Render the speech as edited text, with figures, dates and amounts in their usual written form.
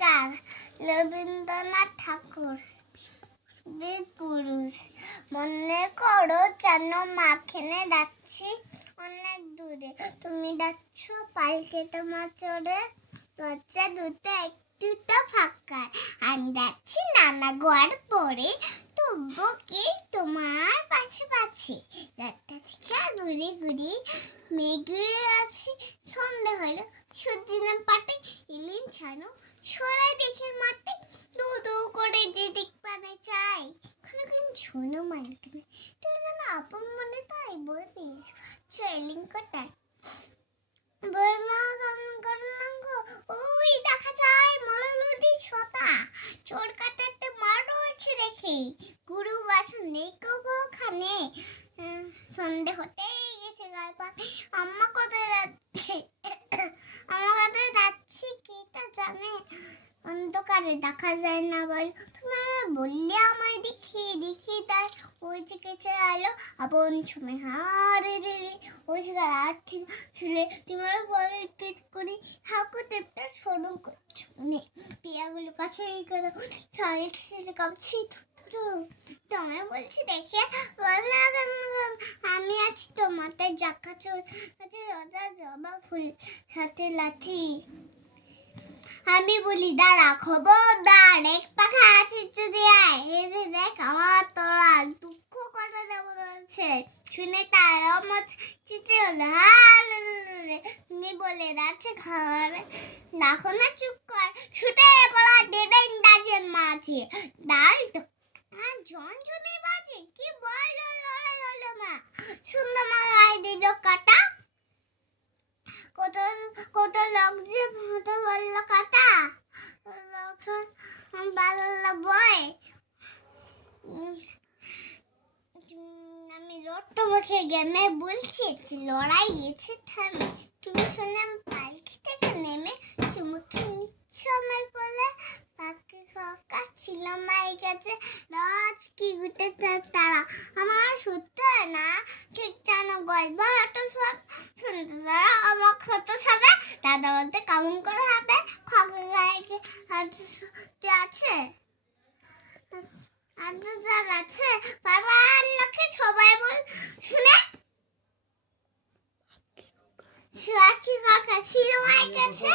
কার? রবীন্দ্রনাথ ঠাকুর। বীর পুরুষ। মনে করো যেন মাখনে ডাকছি অনেক দূরে, তুমি ডাকছো পালকে তোমার চড়ে, দরজা দুটো একটু তো ফাঁকা, আমি ডাকছি নানা ঘর পরে, তবু কি তোমার পাশে পাচ্ছি, রাতটা থেকে ঘুরি ঘুরি মেঘে আছি, সন্ধে হলো সূর্যিনা পাটে ইলিন ছানো সরাই দেখে মাঠে, দু দু করে যে দিক পানে চাই, ক্ষণ শোনো মালিকনে তুমি যেন আপন মনে তাই বই পেয়েছ ট্রেলিং কোটায় ওই দেখা যায় মললুটি ছতা, চোর কাটাতে মার রয়েছে দেখি, গুরু বাসা নেই কোখানে, সন্ধে হতেই গেছে গায়ে পান, আম্মা কোথায় যাচ্ছে আমার কোথায় যাচ্ছে কি তা জানে, অন্ধকারে দেখা যায় না বল, তুমি বললে আমায় দেখি দেখি তাই, ওই যে কেচে আলো আপন ছুমে হারে রে রে, ওই যে আঠি ছুলে তোমার বলে টিট করি হাকু টেপটা সরু করছো নে, পিয়াগুলো কাছে করো ছয় ছেলে কাপছি তোমায় বলছি দেখে বল না আমি আছি তোমাতে জাকা চোর আছে রোজা জবা ফুল সাথে লাঠি, আমি বলি দাঁড়া খবরদার এক পাখা আছে যদি আয় এসে দেখ আমার তোরা দুঃখ করে দেবো বলছে, শুনে তার মত চিচে হলো তুমি বলে যাচ্ছে খাওয়ারে দেখো না চুপ কর শুতে বলা দেড়াই ডাজের মাঝে ডাল তো ঝনঝনে বাজে কি বল লড়াই হলো মা, সুন্দর মা গায়ে দিল কাটা, কত কত লোক যে ভাত বললো কাটা, লোক বাংলা বই, আমি রোডটা মুখে গেমে বলছি লড়াই গেছে থামে, তুমি শুনে পালকি থেকে নেমে চুমুকে নিচ্ছ আমার কোলে, পাখি কাকা ছিল মায়ের কাছে রাজ কি গুটে তারা, আমার সত্য হয় না ঠিক জানো গল্প এত সব শুনতে তারা অবাক হতে হবে, দাদা বলতে কেমন করে হবে খগা গায়ে আছে যার আছে পাড়ার লোকে সবাই বল শুনে সাক্ষী কাকা ছিল মায়ের কাছে।